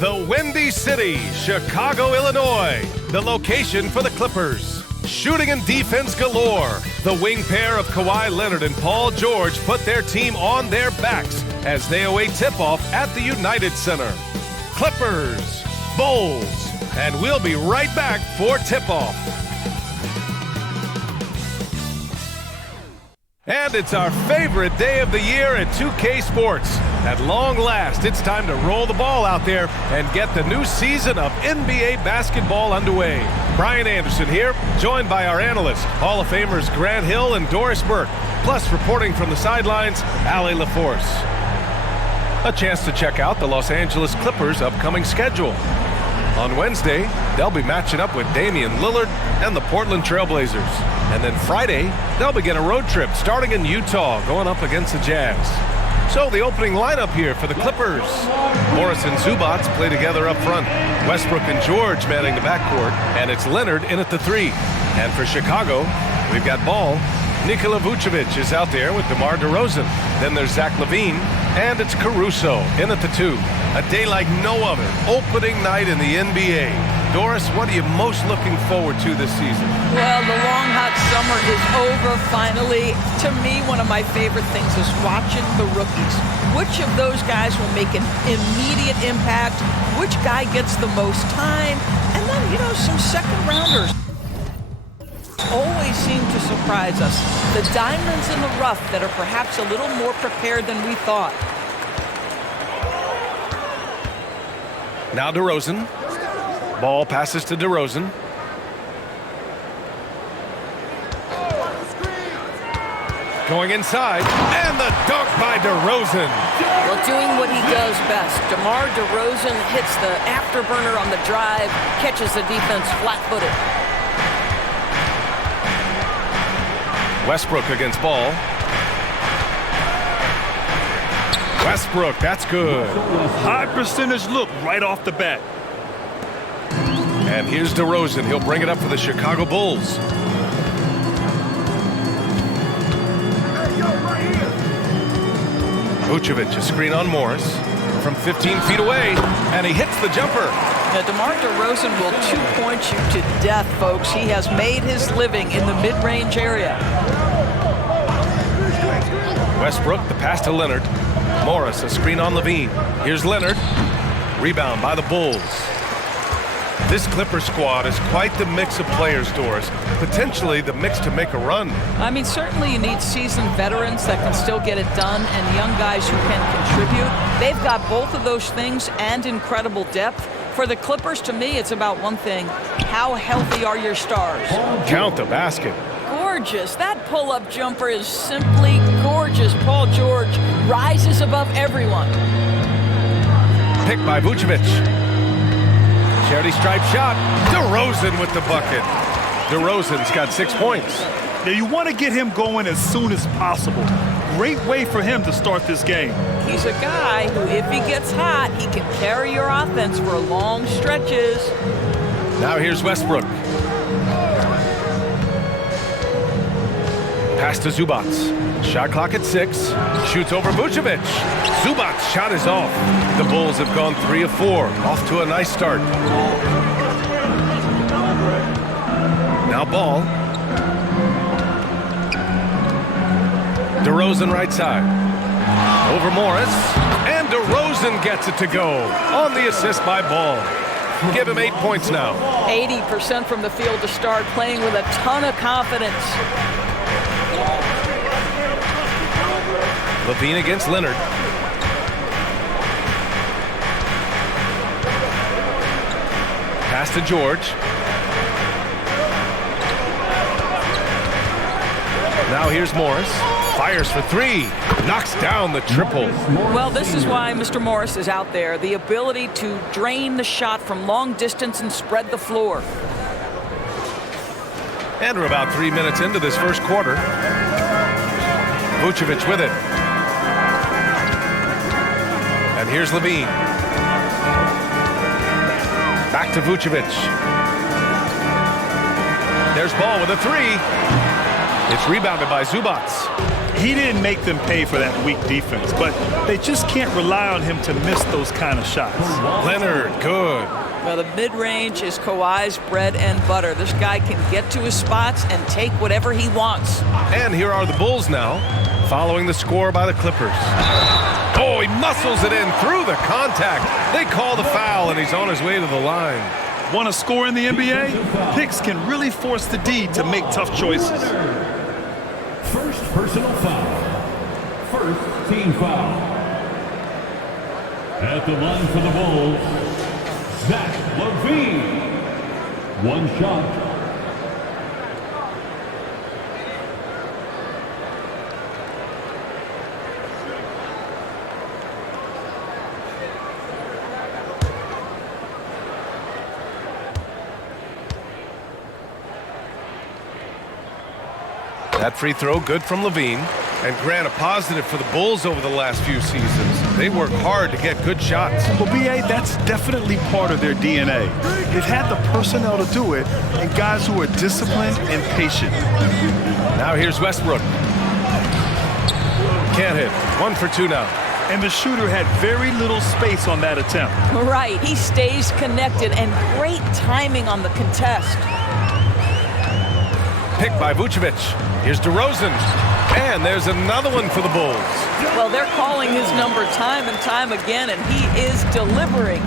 The Windy City, Chicago, Illinois, the location for the Clippers. Shooting and defense galore, the wing pair of Kawhi Leonard and Paul George put their team on their backs as they await tip-off at the United Center. Clippers, Bulls, and we'll be right back for tip-off. And it's our favorite day of the year at 2K Sports. At long last, it's time to roll the ball out there and get the new season of NBA basketball underway. Brian Anderson here, joined by our analysts, Hall of Famers Grant Hill and Doris Burke, plus reporting from the sidelines, Allie LaForce. A chance to check out the Los Angeles Clippers' upcoming schedule. On Wednesday, they'll be matching up with Damian Lillard and the Portland Trailblazers. And then Friday, they'll begin a road trip starting in Utah, going up against the Jazz. So the opening lineup here for the Clippers. Morris and Zubac play together up front. Westbrook and George manning the backcourt, and it's Leonard in at the 3. And for Chicago, we've got Ball. Nikola Vucevic is out there with DeMar DeRozan. Then there's Zach LaVine, and it's Caruso in at the 2. A day like no other, opening night in the NBA. Doris, what are you most looking forward to this season? Well, the long, hot summer is over finally. To me, one of my favorite things is watching the rookies. Which of those guys will make an immediate impact? Which guy gets the most time? And then, some second-rounders always seem to surprise us. The diamonds in the rough that are perhaps a little more prepared than we thought. Now DeRozan. Ball passes to DeRozan. Going inside, and the dunk by DeRozan. Well, doing what he does best. DeMar DeRozan hits the afterburner on the drive, catches the defense flat-footed. Westbrook against Ball. Westbrook, that's good. High percentage look right off the bat. And here's DeRozan. He'll bring it up for the Chicago Bulls. Vucevic, a screen on Morris from 15 feet away, and he hits the jumper. Now, DeMar DeRozan will two-point you to death, folks. He has made his living in the mid-range area. Westbrook, the pass to Leonard. Morris, a screen on LaVine. Here's Leonard. Rebound by the Bulls. This Clipper squad is quite the mix of players, Doris. Potentially the mix to make a run. I mean, certainly you need seasoned veterans that can still get it done and young guys who can contribute. They've got both of those things and incredible depth. For the Clippers, to me, it's about one thing. How healthy are your stars? Count the basket. Gorgeous. That pull-up jumper is simply gorgeous. Paul George rises above everyone. Picked by Vucevic. Charity stripe shot. DeRozan with the bucket. DeRozan's got 6 points. Now you want to get him going as soon as possible. Great way for him to start this game. He's a guy who, if he gets hot, he can carry your offense for long stretches. Now here's Westbrook. Pass to Zubac. Shot clock at 6. Shoots over Vucevic. Zubac's shot is off. The Bulls have gone 3 of 4. Off to a nice start. Now Ball. DeRozan right side. Over Morris. And DeRozan gets it to go. On the assist by Ball. Give him 8 points now. 80% from the field to start, playing with a ton of confidence. LaVine against Leonard. Pass to George. Now here's Morris. Fires for 3. Knocks down the triple. Well, this is why Mr. Morris is out there. The ability to drain the shot from long distance and spread the floor. And we're about 3 minutes into this first quarter. Vucevic with it. And here's LaVine. Back to Vucevic. There's Ball with a 3. It's rebounded by Zubac. he didn't make them pay for that weak defense, but they just can't rely on him to miss those kind of shots. Leonard, good. Well, the mid-range is Kawhi's bread and butter. This guy can get to his spots and take whatever he wants. And here are the Bulls now, following the score by the Clippers. Oh, he muscles it in through the contact. They call the foul, and he's on his way to the line. Want to score in the NBA? Picks can really force the D to make tough choices. First personal foul. First team foul. At the line for the Bulls, Zach LaVine. One shot. That free throw good from LaVine. And Grant, a positive for the Bulls over the last few seasons. They work hard to get good shots. Well, B.A., that's definitely part of their DNA. They've had the personnel to do it and guys who are disciplined and patient. Now here's Westbrook. Can't hit. 1 for 2 now. And the shooter had very little space on that attempt. Right. He stays connected, and great timing on the contest. Picked by Vucevic. Here's DeRozan. And there's another one for the Bulls. Well, they're calling his number time and time again, and he is delivering.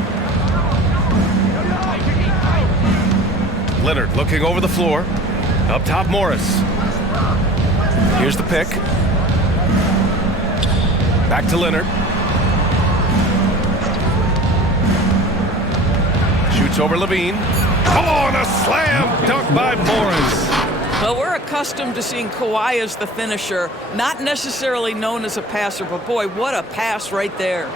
Leonard looking over the floor. Up top, Morris. Here's the pick. Back to Leonard. Shoots over LaVine. Oh, and a slam dunk by Morris. Well, we're accustomed to seeing Kawhi as the finisher, not necessarily known as a passer, but boy, what a pass right there.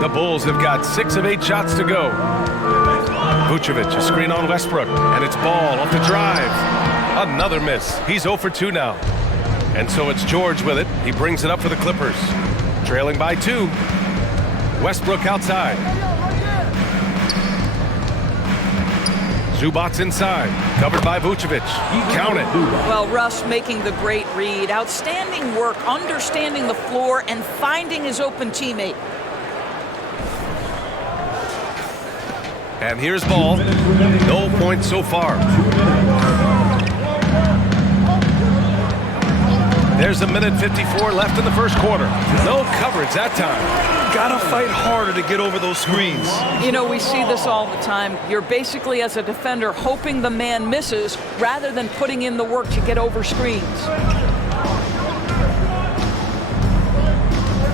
The Bulls have got 6 of 8 shots to go. Vucevic, a screen on Westbrook, and it's Ball off the drive. Another miss. He's 0 for 2 now. And so it's George with it. He brings it up for the Clippers. Trailing by 2. Westbrook outside. Zubac's inside. Covered by Vucevic. Count it. Well, Russ making the great read. Outstanding work, understanding the floor, and finding his open teammate. And here's Ball. No points so far. There's a minute 54 left in the first quarter. No coverage that time. Gotta fight harder to get over those screens. You know, we see this all the time. You're basically, as a defender, hoping the man misses rather than putting in the work to get over screens.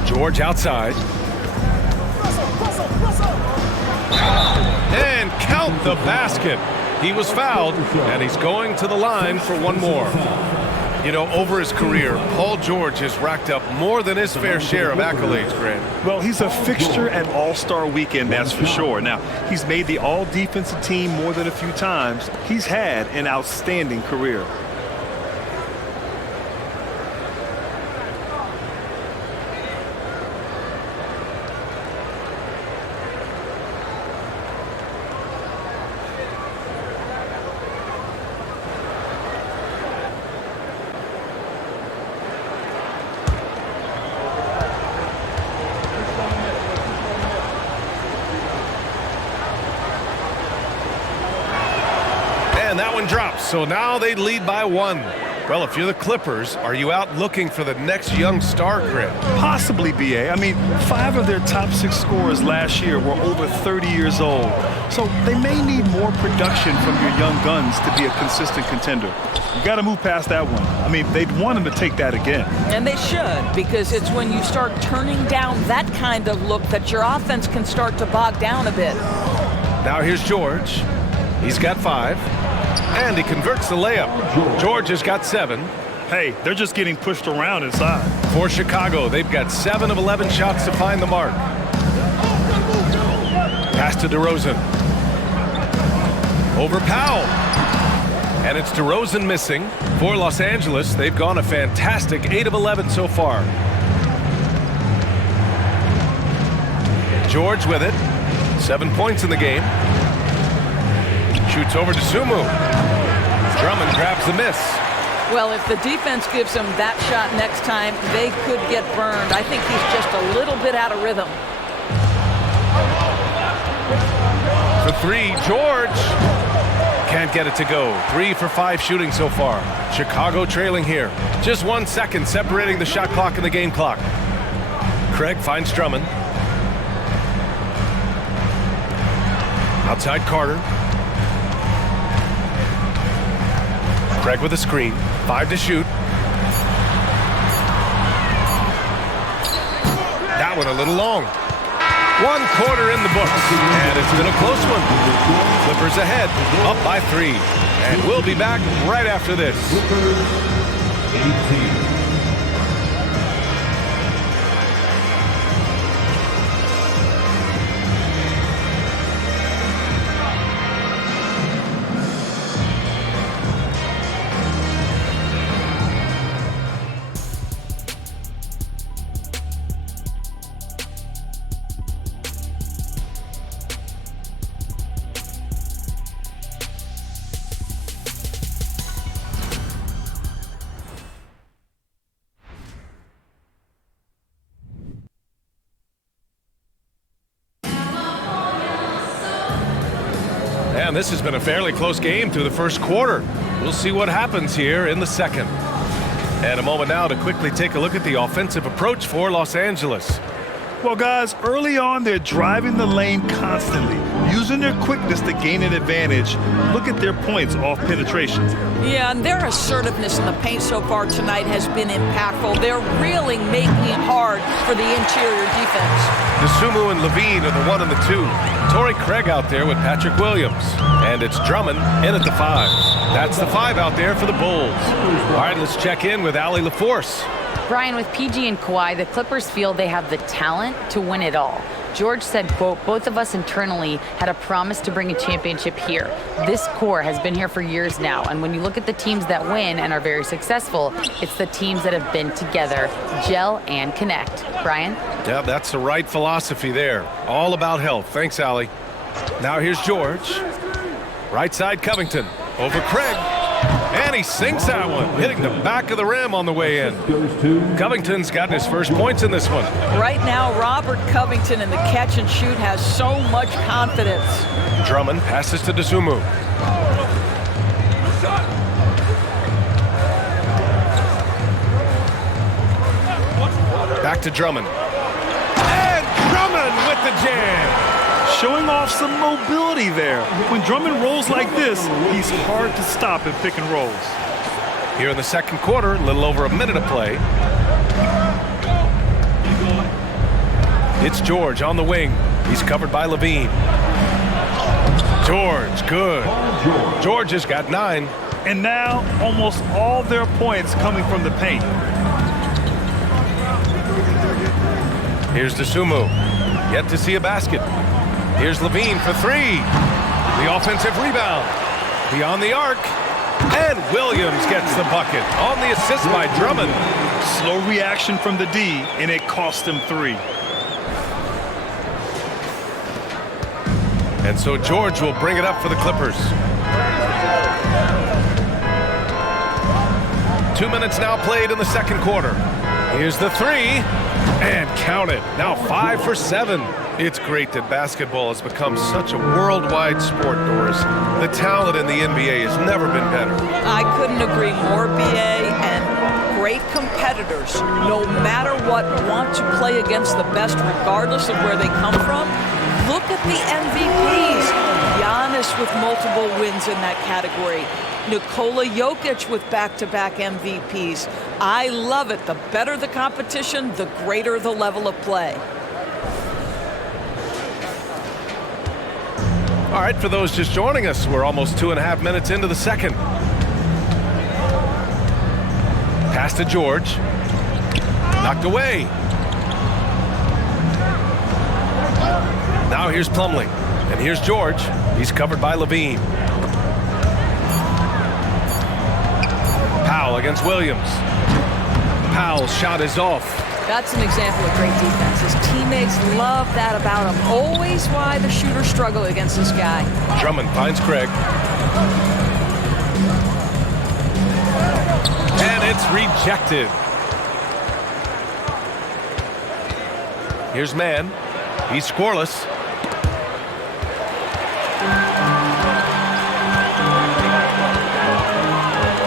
George outside. And count the basket. He was fouled, and he's going to the line for one more. You know, over his career, Paul George has racked up more than his fair share of accolades, Grant. Well, he's a fixture at All-Star Weekend, that's for sure. Now, he's made the All-Defensive team more than a few times. He's had an outstanding career. And that one drops, so now they lead by 1. Well, if you're the Clippers, are you out looking for the next young star, Grant? Possibly, B.A. I mean, 5 of their top 6 scorers last year were over 30 years old. So they may need more production from your young guns to be a consistent contender. You got to move past that one. I mean, they'd want them to take that again. And they should, because it's when you start turning down that kind of look that your offense can start to bog down a bit. Now here's George. He's got 5. And he converts the layup. George has got 7. Hey, they're just getting pushed around inside. For Chicago, they've got 7 of 11 shots to find the mark. Pass to DeRozan. Over Powell. And it's DeRozan missing. For Los Angeles, they've gone a fantastic 8 of 11 so far. George with it. 7 points in the game. Shoots over to Sumu. Drummond grabs the miss. Well, if the defense gives him that shot next time, they could get burned. I think he's just a little bit out of rhythm. For three, George. Can't get it to go. 3 for 5 shooting so far. Chicago trailing here. Just 1 second separating the shot clock and the game clock. Craig finds Drummond. Outside Carter. Craig with a screen. 5 to shoot. That one a little long. 1 quarter in the books, and it's been a close one. Clippers ahead, up by 3. And we'll be back right after this. 18. And this has been a fairly close game through the first quarter. We'll see what happens here in the second. And a moment now to quickly take a look at the offensive approach for Los Angeles. Well, guys, early on, they're driving the lane constantly, using their quickness to gain an advantage. Look at their points off penetration. Yeah, and their assertiveness in the paint so far tonight has been impactful. They're really making it hard for the interior defense. Sumu and Levine are the 1 and the 2. Torrey Craig out there with Patrick Williams. And it's Drummond in at the 5. That's the 5 out there for the Bulls. All right, let's check in with Allie LaForce. Brian, with PG and Kawhi, the Clippers feel they have the talent to win it all. George said, quote, both of us internally had a promise to bring a championship here. This core has been here for years now, and when you look at the teams that win and are very successful, it's the teams that have been together, gel and connect. Brian? Yeah, that's the right philosophy there. All about health. Thanks, Allie. Now here's George. Right side Covington. Over Craig. And he sinks that one, hitting the back of the rim on the way in. Covington's gotten his first points in this one. Right now, Robert Covington in the catch and shoot has so much confidence. Drummond passes to Dosunmu. Back to Drummond. And Drummond with the jam. Showing off some mobility there. When Drummond rolls like this, he's hard to stop in pick and rolls. Here in the second quarter, a little over a minute of play. It's George on the wing. He's covered by Levine. George, good. George has got 9. And now, almost all their points coming from the paint. Here's Dosunmu. Yet to see a basket. Here's Levine for 3. The offensive rebound. Beyond the arc. And Williams gets the bucket on the assist by Drummond. Slow reaction from the D, and it cost him 3. And so George will bring it up for the Clippers. 2 minutes now played in the second quarter. Here's the 3. And count it. Now 5 for 7. It's great that basketball has become such a worldwide sport, Doris. The talent in the NBA has never been better. I couldn't agree more, BA, and great competitors, no matter what, want to play against the best regardless of where they come from. Look at the MVPs. Giannis with multiple wins in that category. Nikola Jokic with back-to-back MVPs. I love it. The better the competition, the greater the level of play. All right, for those just joining us, we're almost 2.5 minutes into the second. Pass to George. Knocked away. Now here's Plumlee. And here's George. He's covered by Levine. Powell against Williams. Powell's shot is off. That's an example of great defense. His teammates love that about him. Always why the shooters struggle against this guy. Drummond finds Craig. And it's rejected. Here's Mann. He's scoreless.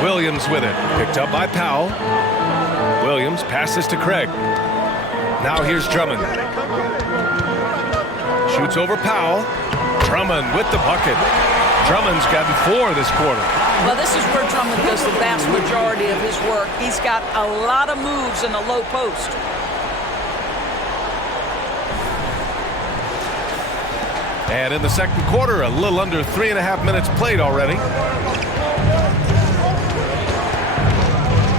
Williams with it. Picked up by Powell. Williams passes to Craig. Now here's Drummond. Shoots over Powell. Drummond with the bucket. Drummond's gotten 4 this quarter. Well, this is where Drummond does the vast majority of his work. He's got a lot of moves in the low post. And in the second quarter, a little under 3.5 minutes played already.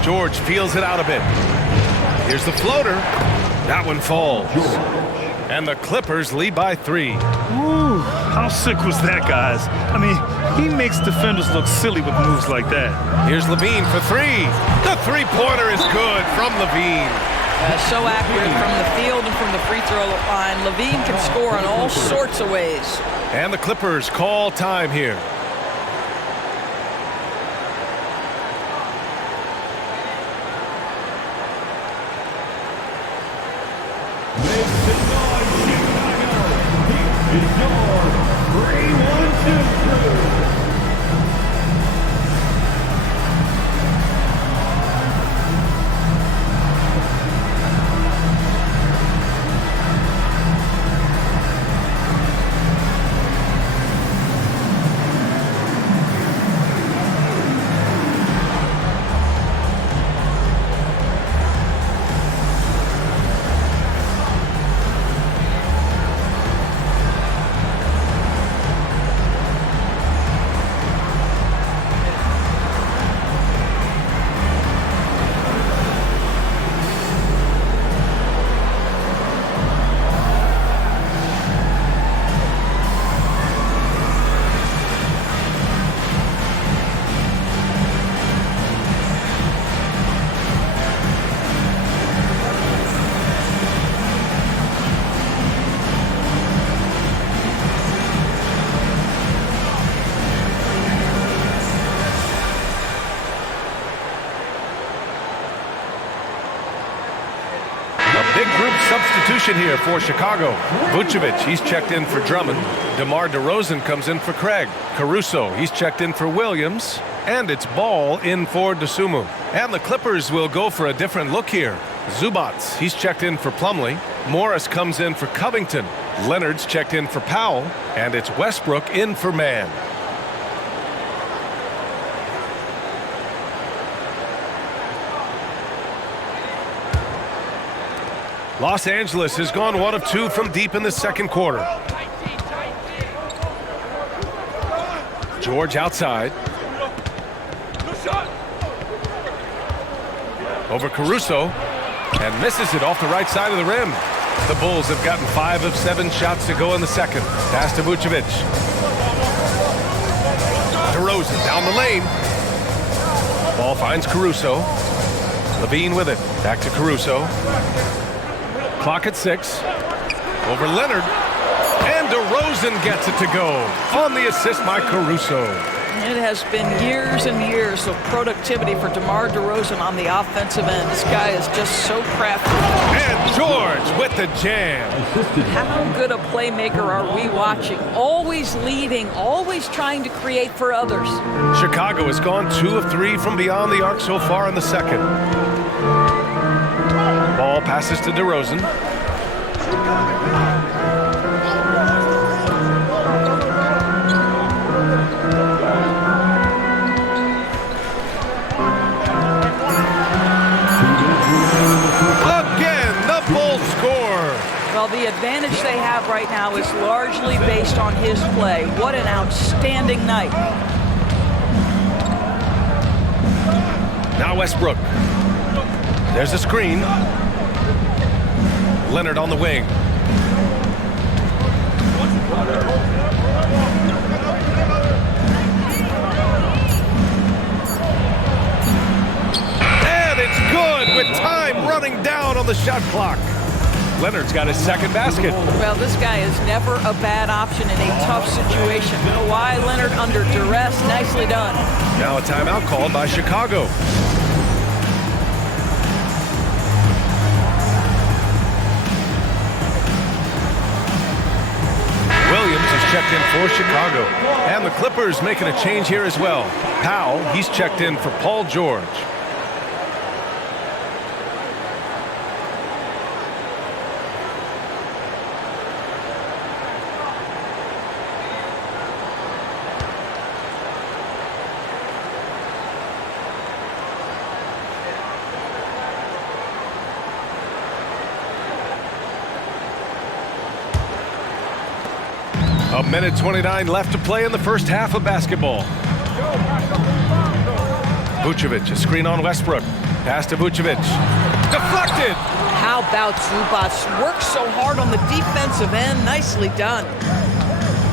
George feels it out a bit. Here's the floater. That one falls. And the Clippers lead by 3. Ooh, how sick was that, guys? I mean, he makes defenders look silly with moves like that. Here's Levine for 3. The three-pointer is good from Levine. So accurate from the field and from the free throw line. Levine can score in all sorts of ways. And the Clippers call time here. It's your 3-1-2 crew. Big group substitution here for Chicago. Vucevic, he's checked in for Drummond. DeMar DeRozan comes in for Craig. Caruso, he's checked in for Williams. And it's Ball in for Dosunmu. And the Clippers will go for a different look here. Zubats, he's checked in for Plumlee. Morris comes in for Covington. Leonard's checked in for Powell. And it's Westbrook in for Mann. Los Angeles has gone 1 of 2 from deep in the second quarter. George outside. Over Caruso. And misses it off the right side of the rim. The Bulls have gotten 5 of 7 shots to go in the second. Pass to Vucevic. DeRozan down the lane. Ball finds Caruso. Levine with it. Back to Caruso. Clock at 6. Over Leonard. And DeRozan gets it to go. On the assist by Caruso. It has been years and years of productivity for DeMar DeRozan on the offensive end. This guy is just so crafty. And George with the jam. How good a playmaker are we watching? Always leading, always trying to create for others. Chicago has gone 2 of 3 from beyond the arc so far in the second. Ball passes to DeRozan. Again, the Bulls score. Well, the advantage they have right now is largely based on his play. What an outstanding night. Now Westbrook. There's a screen. Leonard on the wing. And it's good with time running running down on the shot clock. Leonard's got his second basket. Well, this guy is never a bad option in a tough situation. Kawhi Leonard under duress. Nicely done. Now a timeout called by Chicago. Williams is checked in for Chicago. And the Clippers making a change here as well. Powell, he's checked in for Paul George. A minute 29 left to play in the first half of basketball. Vucevic, a screen on Westbrook. Pass to Vucevic. Deflected! How about Zubac? Works so hard on the defensive end. Nicely done.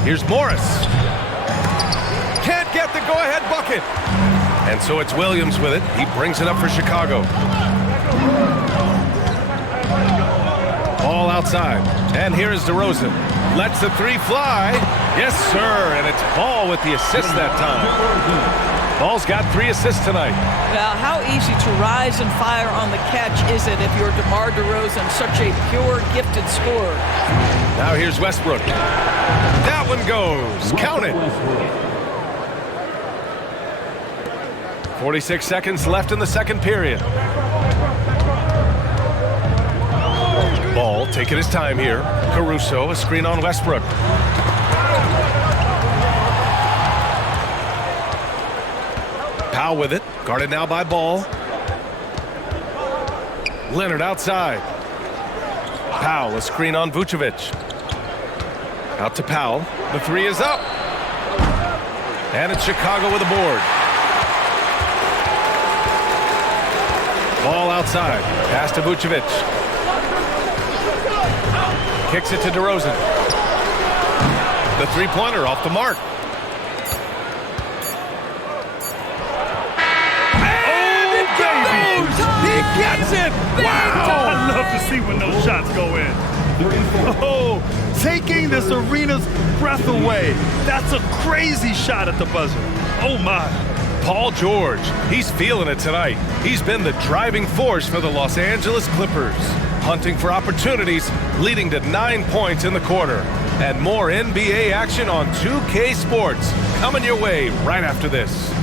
Here's Morris. Can't get the go-ahead bucket. And so it's Williams with it. He brings it up for Chicago. Ball outside. And here is DeRozan. Lets the three fly. Yes, sir. And it's Ball with the assist that time. Ball's got 3 assists tonight. Well, how easy to rise and fire on the catch is it if you're DeMar DeRozan, such a pure, gifted scorer? Now here's Westbrook. That one goes. Count it. 46 seconds left in the second period. Ball taking his time here. Caruso, a screen on Westbrook. Powell with it. Guarded now by Ball. Leonard outside. Powell, a screen on Vucevic. Out to Powell. The three is up. And it's Chicago with a board. Ball outside. Pass to Vucevic. Kicks it to DeRozan. The three-pointer off the mark. Oh, baby! He gets it! Wow! I love to see when those shots go in. Oh, taking this arena's breath away. That's a crazy shot at the buzzer. Oh, my. Paul George, he's feeling it tonight. He's been the driving force for the Los Angeles Clippers. Hunting for opportunities, leading to 9 points in the quarter. And more NBA action on 2K Sports coming your way right after this.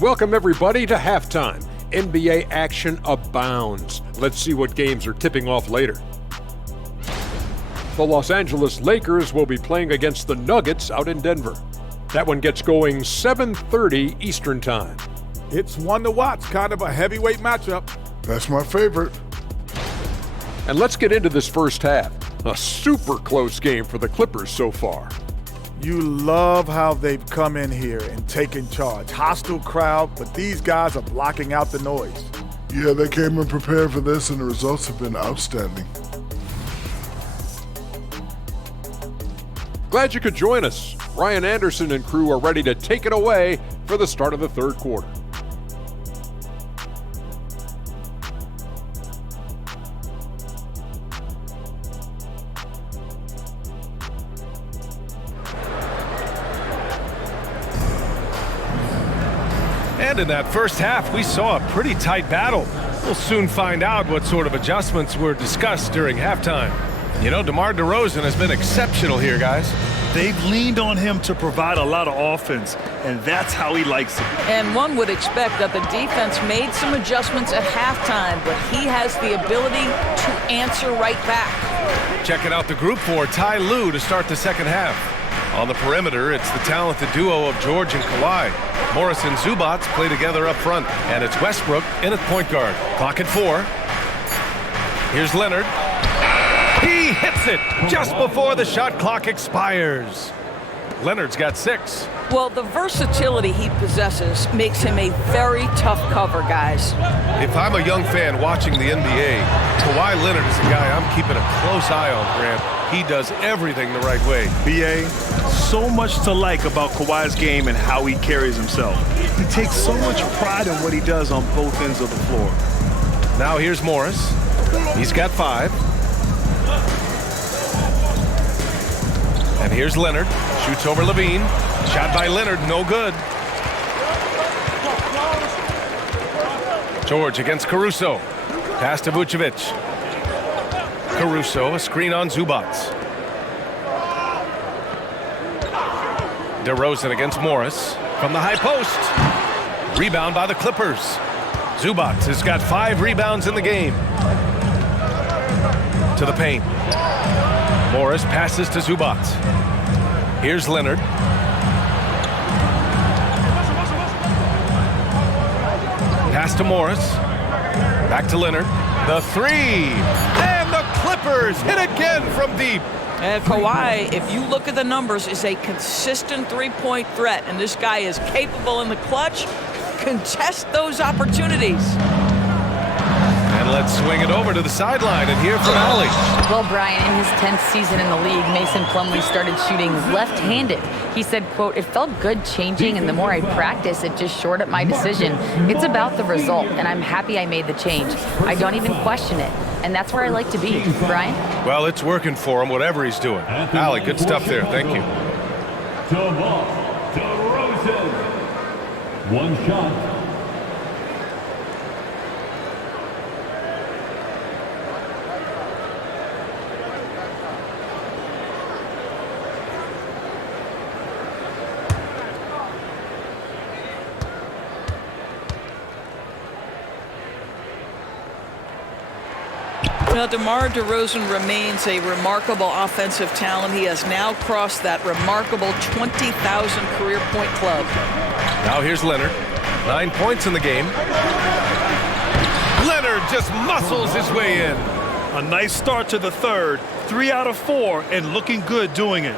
Welcome, everybody, to halftime. NBA action abounds. Let's see what games are tipping off later. The Los Angeles Lakers will be playing against the Nuggets out in Denver. That one gets going 7:30 Eastern Time. It's one to watch, kind of a heavyweight matchup. That's my favorite. And let's get into this first half. A super close game for the Clippers so far. You love how they've come in here and taken charge. Hostile crowd, but these guys are blocking out the noise. Yeah, they came in prepared for this, and the results have been outstanding. Glad you could join us. Ryan Anderson and crew are ready to take it away for the start of the third quarter. And in that first half, we saw a pretty tight battle. We'll soon find out what sort of adjustments were discussed during halftime. You know, DeMar DeRozan has been exceptional here, guys. They've leaned on him to provide a lot of offense, and that's how he likes it. And one would expect that the defense made some adjustments at halftime, but he has the ability to answer right back. Checking out the group for Ty Lue to start the second half. On the perimeter, it's the talented duo of George and Kawhi. Morris and Zubac play together up front, and it's Westbrook in at point guard. Clock at 4. Here's Leonard. He hits it just before the shot clock expires. Leonard's got 6. Well, the versatility he possesses makes him a very tough cover, guys. If I'm a young fan watching the NBA, Kawhi Leonard is a guy I'm keeping a close eye on, Grant. He does everything the right way. BA, so much to like about Kawhi's game and how he carries himself. He takes so much pride in what he does on both ends of the floor. Now here's Morris. He's got 5. And here's Leonard. Shoots over Levine. Shot by Leonard, no good. George against Caruso. Pass to Vucevic. Caruso, a screen on Zubac. DeRozan against Morris from the high post. Rebound by the Clippers. Zubac has got 5 rebounds in the game. To the paint. Morris passes to Zubac. Here's Leonard. Pass to Morris. Back to Leonard. The 3. And the Clippers hit again from deep. And Kawhi, if you look at the numbers, is a consistent three-point threat. And this guy is capable in the clutch. Contest those opportunities. And let's swing it over to the sideline and hear from Allie. Well, Brian, in his 10th season in the league, Mason Plumlee started shooting left-handed. He said, quote, "It felt good changing, and the more I practice, it just shored up my decision. It's about the result, and I'm happy I made the change. I don't even question it, and that's where I like to be." Brian? Well, it's working for him, whatever he's doing. Allie, good stuff there. Thank you. DeRozan. 1 shot. Well, DeMar DeRozan remains a remarkable offensive talent. He has now crossed that remarkable 20,000 career point club. Now here's Leonard. 9 points in the game. Leonard just muscles his way in. A nice start to the third. 3 out of 4 and looking good doing it.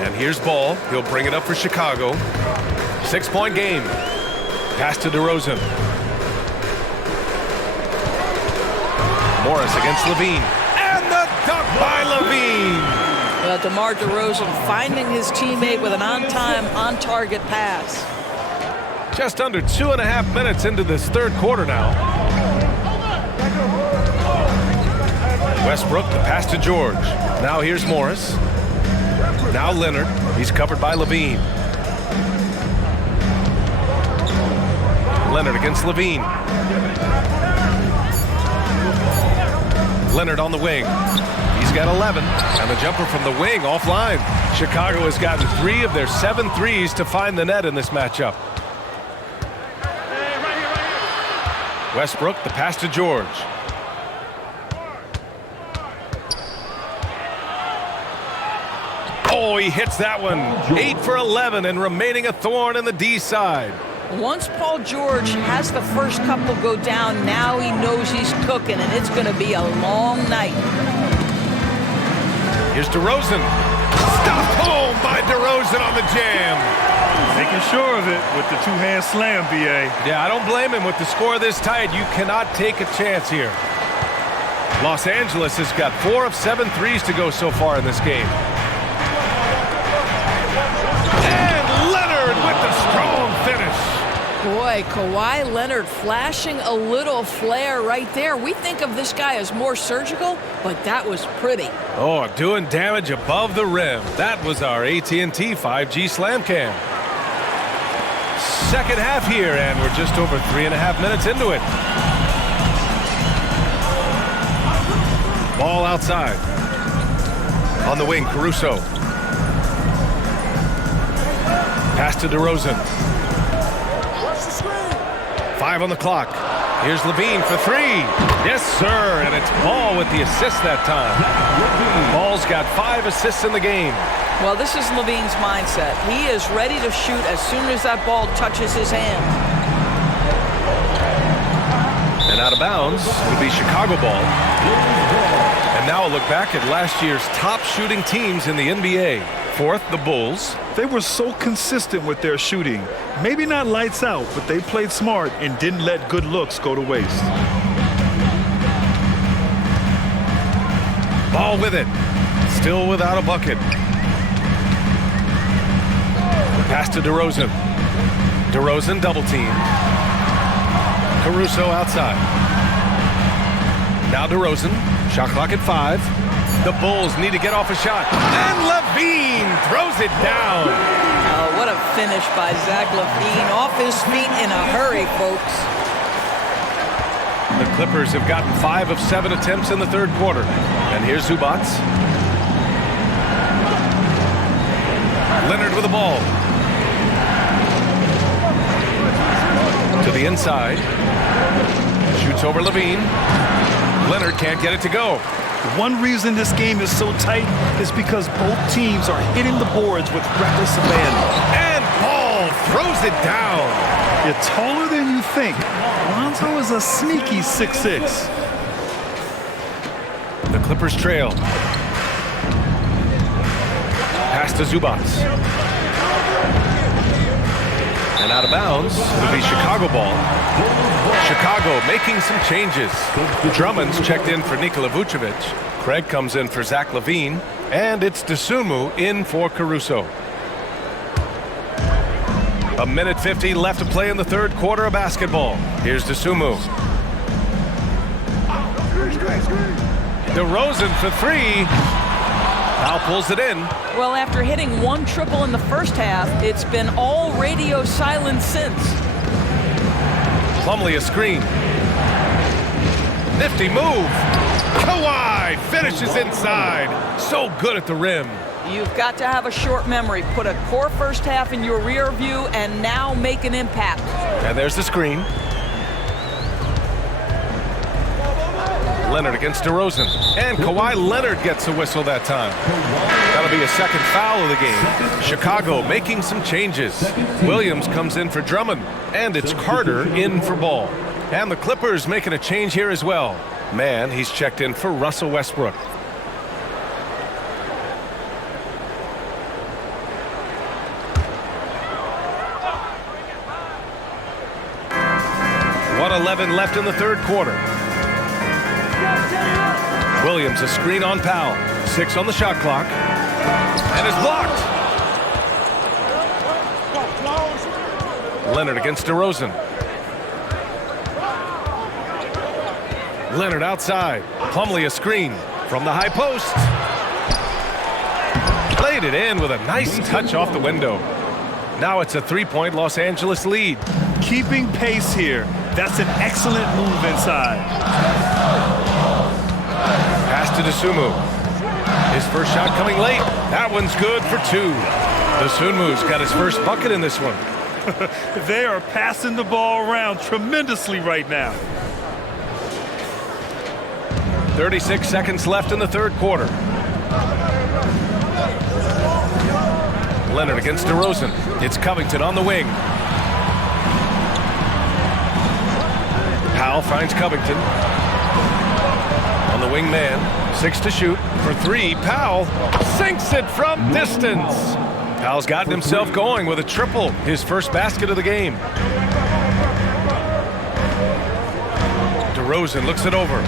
And here's Ball. He'll bring it up for Chicago. 6-point game. Pass to DeRozan. Morris against Levine. And the dunk by Levine. DeMar DeRozan finding his teammate with an on-time, on-target pass. Just under 2.5 minutes into this third quarter now. Westbrook, the pass to George. Now here's Morris. Now Leonard. He's covered by Levine. Leonard against Levine. Leonard on the wing. He's got 11. And the jumper from the wing offline. Chicago has gotten 3 of their 7 threes to find the net in this matchup. Westbrook, the pass to George. Oh, he hits that one. 8 for 11 and remaining a thorn in the D side. Once Paul George has the first couple go down, now he knows he's cooking, and it's going to be a long night. Here's DeRozan. Stopped home by DeRozan on the jam. Making sure of it with the 2-hand slam, BA. Yeah, I don't blame him. With the score this tight, you cannot take a chance here. Los Angeles has got 4 of 7 threes to go so far in this game. And Leonard with the strong finish. Boy, Kawhi Leonard flashing a little flair right there. We think of this guy as more surgical, but that was pretty. Oh, doing damage above the rim. That was our AT&T 5G Slam Cam. Second half here, and we're just over 3.5 minutes into it. Ball outside. On the wing, Caruso. Pass to DeRozan. 5 on the clock. Here's Levine for 3. Yes, sir. And it's Ball with the assist that time. Ball's got 5 assists in the game. Well, this is Levine's mindset. He is ready to shoot as soon as that ball touches his hand. And out of bounds will be Chicago ball. And now a look back at last year's top shooting teams in the NBA. Fourth, the Bulls. They were so consistent with their shooting. Maybe not lights out, but they played smart and didn't let good looks go to waste. Ball with it. Still without a bucket. Pass to DeRozan. DeRozan double team. Caruso outside. Now DeRozan. Shot clock at 5. The Bulls need to get off a shot. And LaVine throws it down. Oh, what a finish by Zach LaVine. Off his feet in a hurry, folks. The Clippers have gotten 5 of 7 attempts in the third quarter. And here's Zubac. Leonard with the ball. To the inside. Shoots over LaVine. Leonard can't get it to go. One reason this game is so tight is because both teams are hitting the boards with reckless abandon. And Paul throws it down. You're taller than you think. Lonzo is a sneaky 6'6". The Clippers trail. Pass to Zubac. And out of bounds, it'll be Chicago ball. Chicago making some changes. Drummond's checked in for Nikola Vucevic. Craig comes in for Zach LaVine. And it's Dosunmu in for Caruso. A minute 50 left to play in the third quarter of basketball. Here's Dosunmu. DeRozan for 3. Now pulls it in. Well, after hitting 1 triple in the first half, it's been all radio silence since. Plumlee a screen. Nifty move. Kawhi finishes inside. So good at the rim. You've got to have a short memory. Put a core first half in your rear view and now make an impact. And there's the screen. Leonard against DeRozan. And Kawhi Leonard gets a whistle that time. That'll be a second foul of the game. Chicago making some changes. Williams comes in for Drummond. And it's Carter in for Ball. And the Clippers making a change here as well. Man, he's checked in for Russell Westbrook. .11 left in the third quarter. Williams a screen on Powell. 6 on the shot clock. And it's blocked. Leonard against DeRozan. Leonard outside. Plumlee a screen from the high post. Played it in with a nice touch off the window. Now it's a 3-point Los Angeles lead. Keeping pace here. That's an excellent move inside. Pass to Dosunmu. His first shot coming late. That one's good for 2. Dosunmu's got his first bucket in this one. They are passing the ball around tremendously right now. 36 seconds left in the third quarter. Leonard against DeRozan. It's Covington on the wing. Powell finds Covington. On the wing man. 6 to shoot. For 3, Powell sinks it from distance. Powell's gotten himself going with a triple. His first basket of the game. DeRozan looks it over.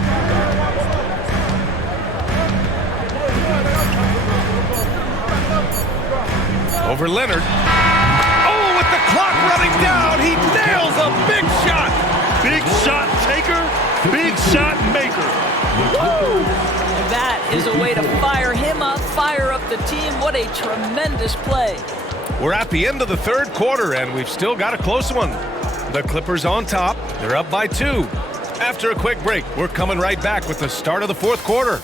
Over Leonard. Oh, with the clock running down, he nails a big shot. Big shot taker, big shot maker. Woo! That is a way to fire him up, fire up the team. What a tremendous play. We're at the end of the third quarter, and we've still got a close one. The Clippers on top. They're up by 2. After a quick break, we're coming right back with the start of the fourth quarter.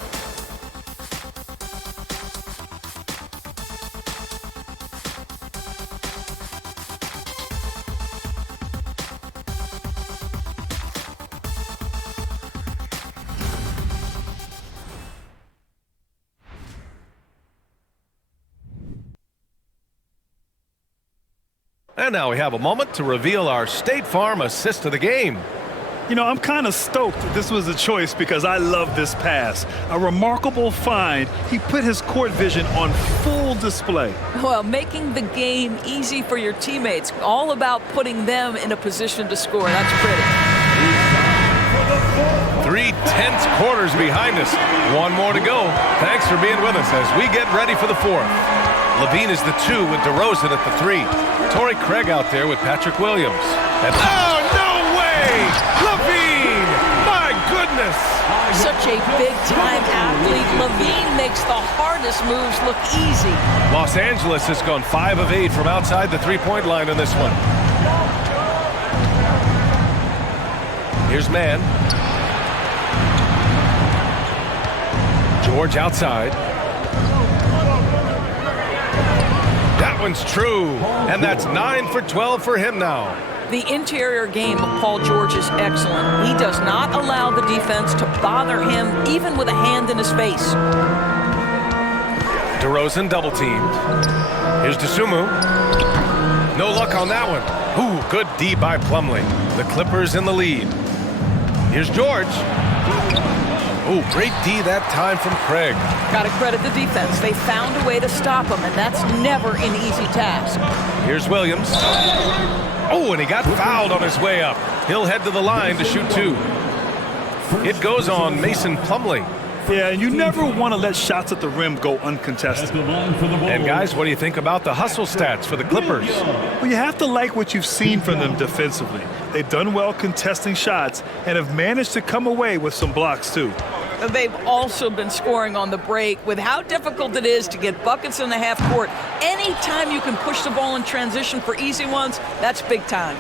And now we have a moment to reveal our State Farm assist of the game. You know, I'm kind of stoked this was a choice because I love this pass. A remarkable find. He put his court vision on full display. Well, making the game easy for your teammates. All about putting them in a position to score. That's pretty. 3 tense quarters behind us. One more to go. Thanks for being with us as we get ready for the fourth. Levine is the 2 with DeRozan at the 3. Torrey Craig out there with Patrick Williams. And oh, no way! Levine! My goodness! Such a big-time athlete. Levine makes the hardest moves look easy. Los Angeles has gone 5 of 8 from outside the three-point line in this one. Here's Mann. George outside. That one's true, and that's 9 for 12 for him now. The interior game of Paul George is excellent. He does not allow the defense to bother him, even with a hand in his face. DeRozan double teamed. Here's DeSumo. No luck on that one. Ooh, good D by Plumlee. The Clippers in the lead. Here's George. Oh, great D that time from Craig. Got to credit the defense. They found a way to stop him, and that's never an easy task. Here's Williams. Oh, and he got fouled on his way up. He'll head to the line to shoot 2. It goes on Mason Plumlee. Yeah, and you never want to let shots at the rim go uncontested. And guys, what do you think about the hustle stats for the Clippers? Well, you have to like what you've seen from them defensively. They've done well contesting shots and have managed to come away with some blocks too. They've also been scoring on the break. With how difficult it is to get buckets in the half court, anytime you can push the ball in transition for easy ones, that's big time.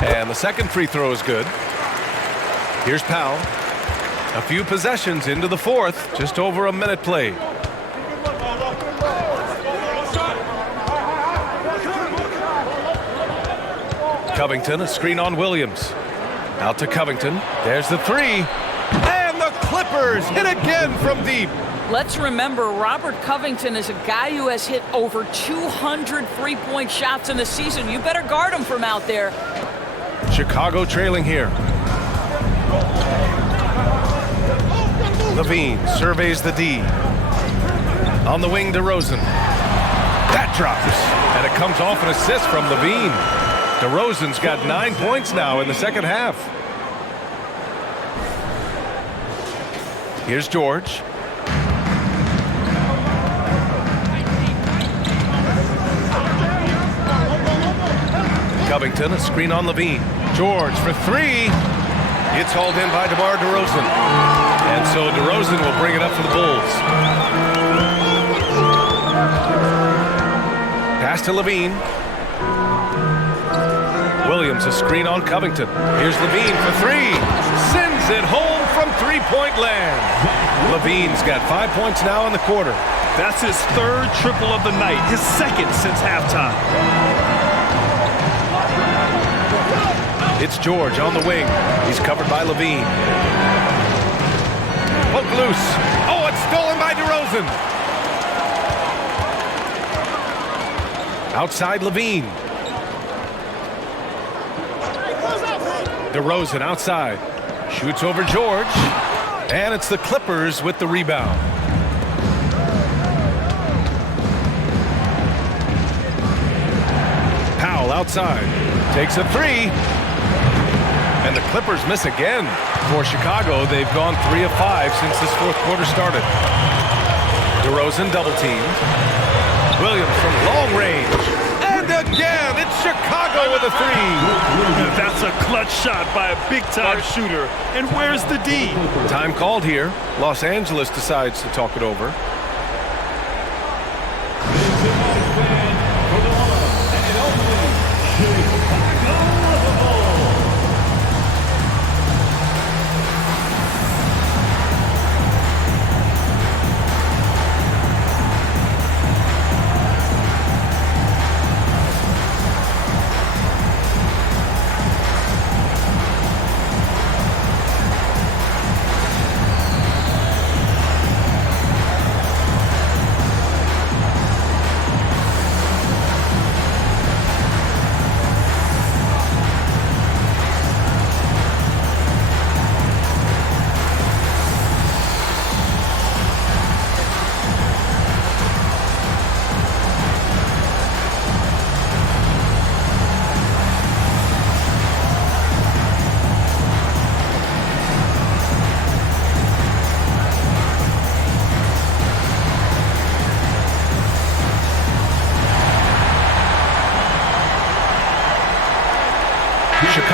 And the second free throw is good. Here's Powell. A few possessions into the fourth, just over a minute played. Covington, a screen on Williams. Out to Covington. There's the 3. And the Clippers hit again from deep. Let's remember, Robert Covington is a guy who has hit over 200 three-point shots in the season. You better guard him from out there. Chicago trailing here. Levine surveys the D. On the wing, DeRozan. That drops. And it comes off an assist from Levine. DeRozan's got 9 points now in the second half. Here's George. Covington, a screen on Levine. George for 3. It's hauled in by DeMar DeRozan. And so DeRozan will bring it up for the Bulls. Pass to Levine. Williams, a screen on Covington. Here's Levine for 3. Sends it home from three-point land. Levine's got 5 points now in the quarter. That's his 3rd triple of the night, his 2nd since halftime. It's George on the wing. He's covered by Levine. Poke loose. Oh, it's stolen by DeRozan. Outside Levine. DeRozan outside. Shoots over George. And it's the Clippers with the rebound. Powell outside. Takes a 3. And the Clippers miss again. For Chicago, they've gone 3 of 5 since this fourth quarter started. DeRozan double teamed. Williams from long range. And again, it's Chicago with a 3. That's a clutch shot by a big-time shooter. And where's the D? Time called here. Los Angeles decides to talk it over.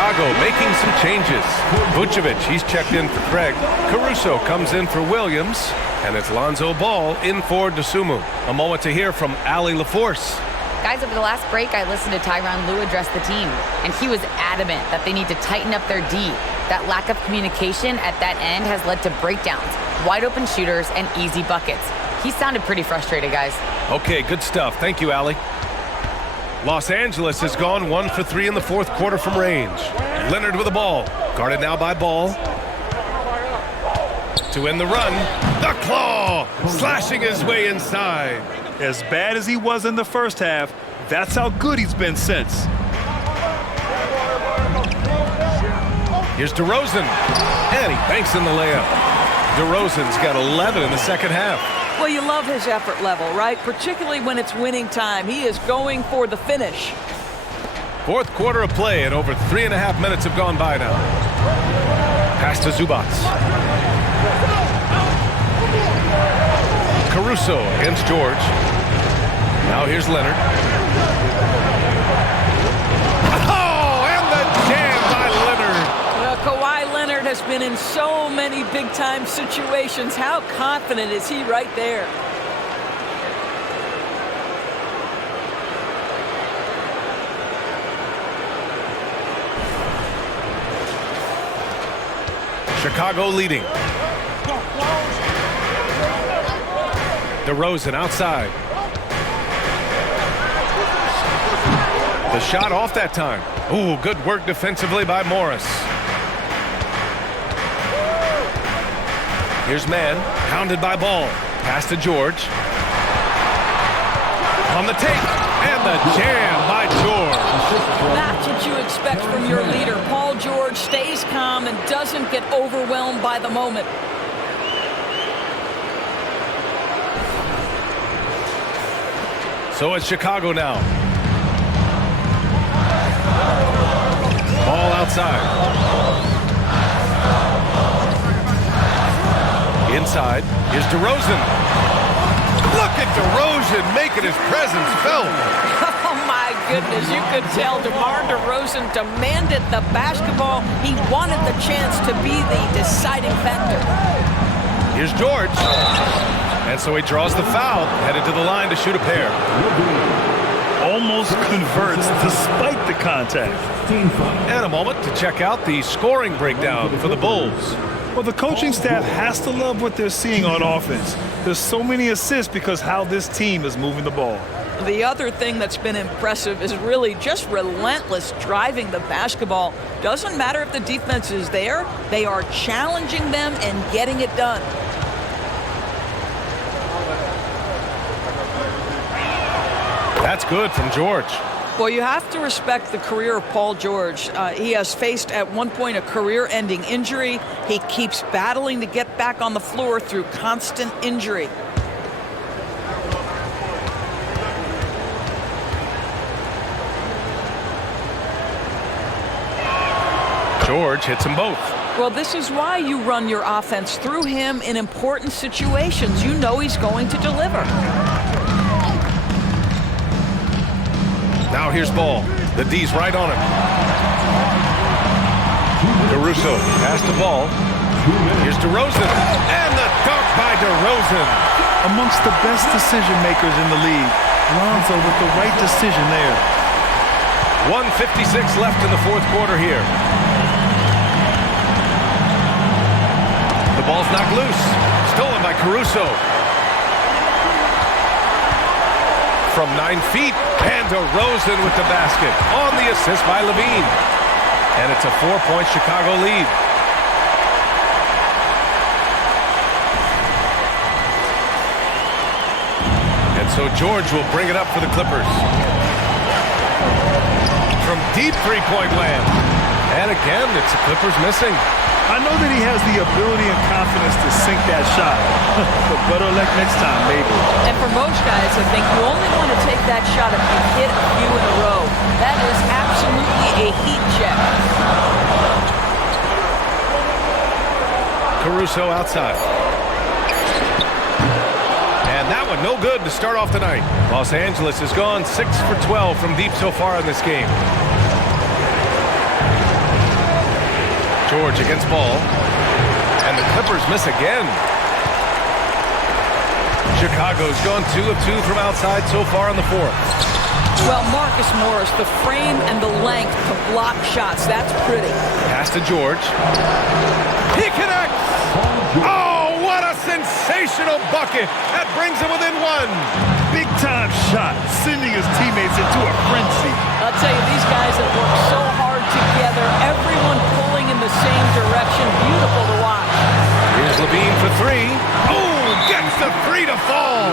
Chicago making some changes. Vucevic, he's checked in for Craig. Caruso comes in for Williams. And it's Lonzo Ball in for Dosunmu. A moment to hear from Allie LaForce. Guys, over the last break, I listened to Tyronn Lue address the team, and he was adamant that they need to tighten up their D. That lack of communication at that end has led to breakdowns, wide open shooters, and easy buckets. He sounded pretty frustrated, guys. Okay, good stuff. Thank you, Allie. Los Angeles has gone 1 for 3 in the fourth quarter from range. Leonard with the ball. Guarded now by Ball. To end the run, the claw, slashing his way inside. As bad as he was in the first half, that's how good he's been since. Here's DeRozan, and he banks in the layup. DeRozan's got 11 in the second half. Well, you love his effort level, right? Particularly when it's winning time. He is going for the finish. Fourth quarter of play, and over 3.5 minutes have gone by now. Pass to Zubac. Caruso against George. Now here's Leonard. Oh, and the jam by Leonard. Well, Kawhi Leonard has been in so many big-time situations. How confident is he right there? Chicago leading. DeRozan outside. The shot off that time. Ooh, good work defensively by Morris. Here's Mann, pounded by Ball. Pass to George. On the take, and the jam by George. That's what you expect from your leader. Paul George stays calm and doesn't get overwhelmed by the moment. So it's Chicago now. Ball outside. Inside. Here's DeRozan. Look at DeRozan making his presence felt. Oh, my goodness. You could tell DeMar DeRozan demanded the basketball. He wanted the chance to be the deciding factor. Here's George. And so he draws the foul, headed to the line to shoot a pair. Almost converts despite the contact. And a moment to check out the scoring breakdown for the Bulls. Well, the coaching staff has to love what they're seeing on offense. There's so many assists because how this team is moving the ball. The other thing that's been impressive is really just relentless driving the basketball. Doesn't matter if the defense is there, they are challenging them and getting it done. That's good from George. Well, you have to respect the career of Paul George. He has faced at one point a career-ending injury. He keeps battling to get back on the floor through constant injury. George hits them both. Well, this is why you run your offense through him in important situations. You know he's going to deliver. Now here's Ball. The D's right on him. Caruso pass the Ball. Here's DeRozan. And the dunk by DeRozan. Amongst the best decision makers in the league. Lonzo with the right decision there. 1:56 left in the fourth quarter here. The ball's knocked loose. Stolen by Caruso. From 9 feet, and DeRozan with the basket on the assist by Levine. And it's a 4-point Chicago lead. And so George will bring it up for the Clippers. From deep three-point land. And again, it's the Clippers missing. I know that he has the ability and confidence to sink that shot, but better luck next time, maybe. And for most guys, I think you only want to take that shot if you hit a few in a row. That is absolutely a heat check. Caruso outside. And that one no good to start off the night. Los Angeles has gone 6 for 12 from deep so far in this game. George against ball. And the Clippers miss again. Chicago's gone 2 of 2 from outside so far in the fourth. Well, Marcus Morris, the frame and the length to block shots. That's pretty. Pass to George. He connects! Oh, what a sensational bucket! That brings him within 1. Big-time shot, sending his teammates into a frenzy. I'll tell you, these guys have worked so hard together. Everyone pulling in the same direction. Beautiful to watch. Here's Levine for 3. Oh, gets the 3 to fall.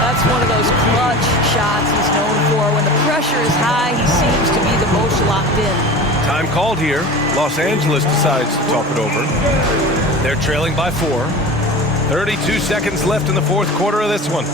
That's one of those clutch shots he's known for. When the pressure is high, he seems to be the most locked in. Time called here. Los Angeles decides to talk it over. They're trailing by 4. 32 seconds left in the fourth quarter of this one.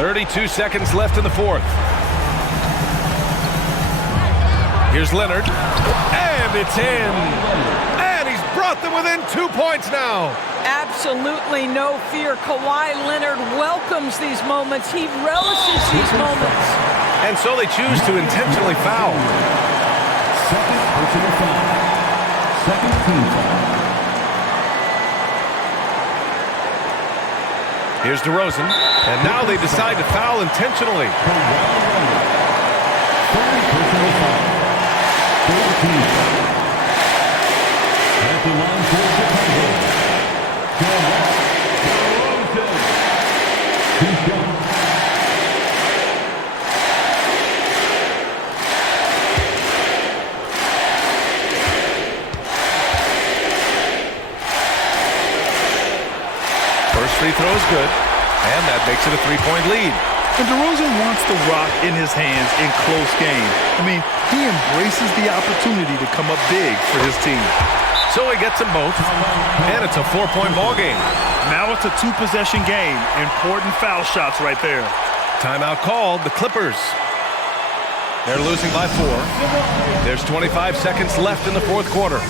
.32 seconds left in the fourth. Here's Leonard, and it's in. And he's brought them within 2 points now. Absolutely no fear. Kawhi Leonard welcomes these moments. He relishes these moments. And so they choose to intentionally foul. Second personal foul. Second team foul. Here's DeRozan, and now they decide to foul intentionally. Third personal foul. 14. At the line for Chicago. DeRozan. Two shots. First free throw is good, and that makes it a 3-point lead. And DeRozan wants the rock in his hands in close games. I mean, he embraces the opportunity to come up big for his team. So he gets them both, and it's a 4-point ball game. Now it's a 2-possession game. Important foul shots right there. Timeout called, the Clippers. They're losing by 4. There's 25 seconds left in the fourth quarter.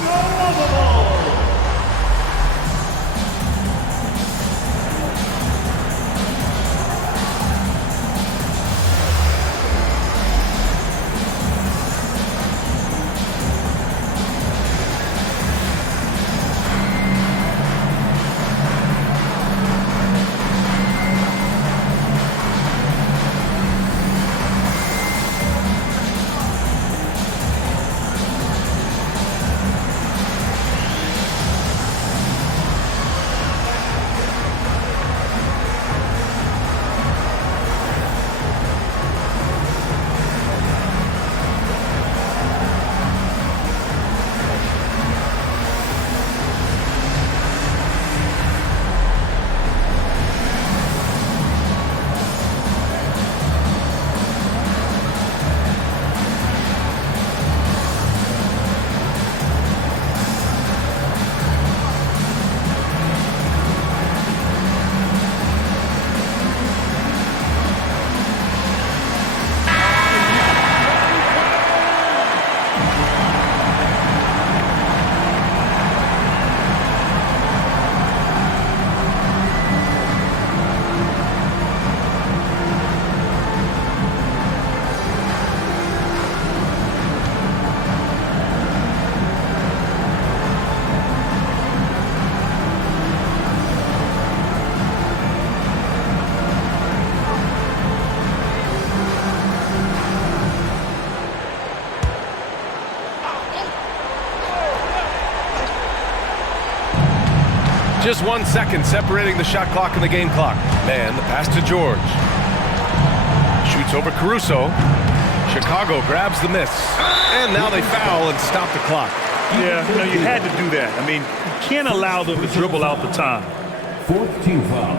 Just 1 second separating the shot clock and the game clock. Man, the pass to George. Shoots over Caruso. Chicago grabs the miss. And now they foul and stop the clock. Yeah, you had to do that. I mean, you can't allow them to dribble out the time. 4th team foul.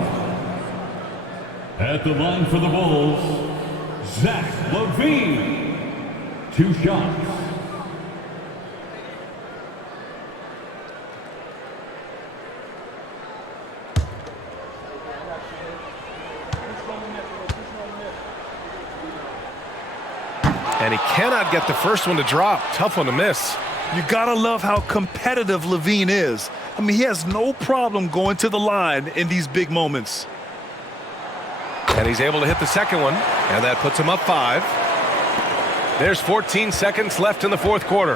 At the line for the Bulls, Zach LaVine. 2 shots. And he cannot get the first one to drop. Tough one to miss. You gotta love how competitive LaVine is. I mean, he has no problem going to the line in these big moments. And he's able to hit the second one, and that puts him up 5. There's 14 seconds left in the 4th quarter.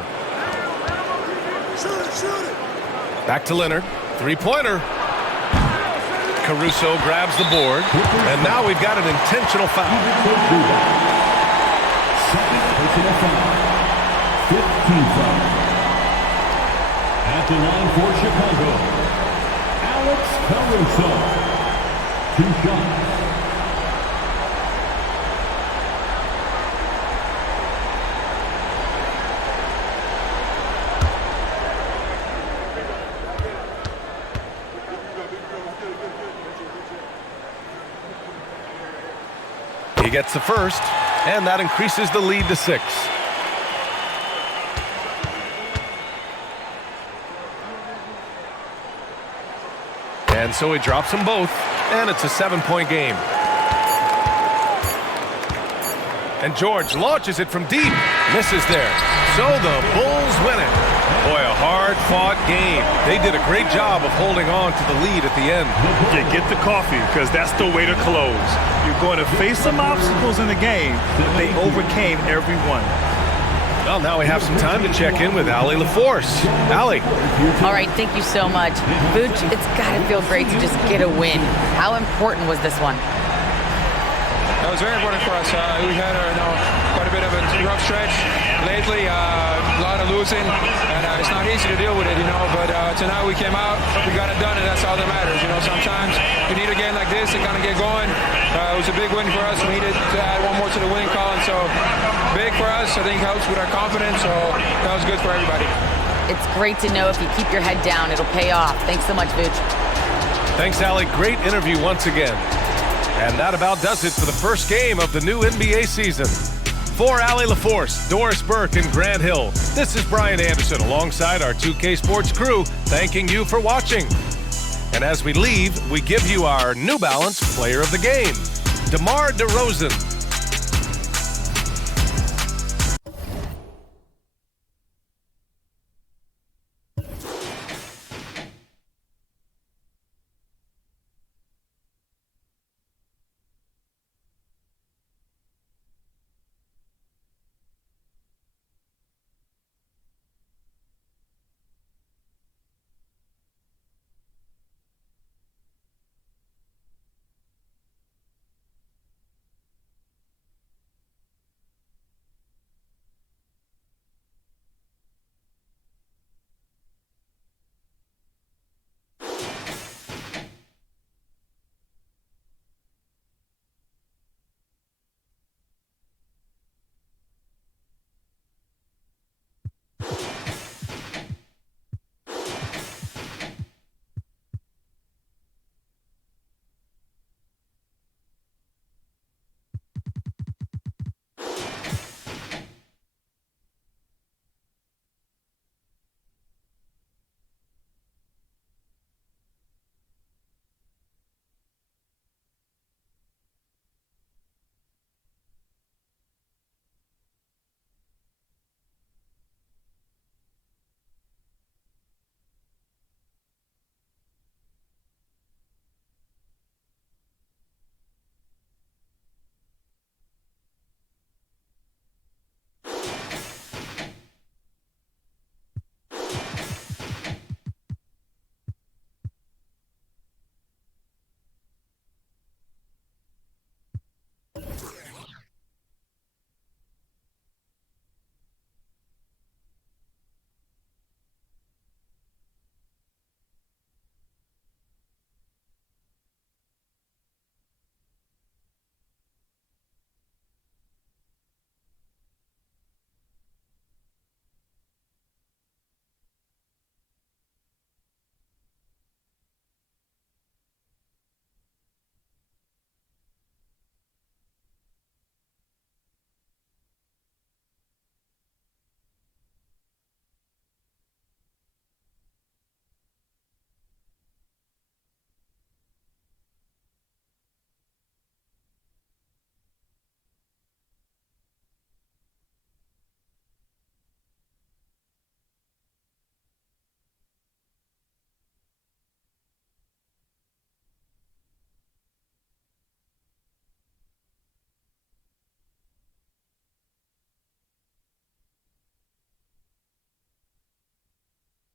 Back to Leonard. 3-pointer. Caruso grabs the board, and now we've got an intentional foul. Second personal foul. 15th foul. At the line for Chicago, Alex Caruso. 2 shots. He gets the first, and that increases the lead to 6. And so he drops them both, and it's a 7-point game. And George launches it from deep. Misses there. So the Bulls win it. Boy, a hard-fought game. They did a great job of holding on to the lead at the end. Yeah, get the coffee, because that's the way to close. You're going to face some obstacles in the game, but they overcame every one. Well, now we have some time to check in with Allie LaForce. Allie. All right, thank you so much. Booch, it's got to feel great to just get a win. How important was this one? That was very important for us. We had quite a bit of a rough stretch lately, a lot of losing, and it's not easy to deal with it, but tonight we came out, we got it done, and that's all that matters. Sometimes you need a game like this to kind of get going. It was a big win for us. We needed to add one more to the winning column, so big for us. I think helps with our confidence, so that was good for everybody. It's great to know if you keep your head down, it'll pay off. Thanks so much, Booch. Thanks, Allie. Great interview once again. And that about does it for the first game of the new NBA season. For Allie LaForce, Doris Burke, and Grant Hill, this is Brian Anderson alongside our 2K Sports crew, thanking you for watching. And as we leave, we give you our New Balance Player of the Game, DeMar DeRozan.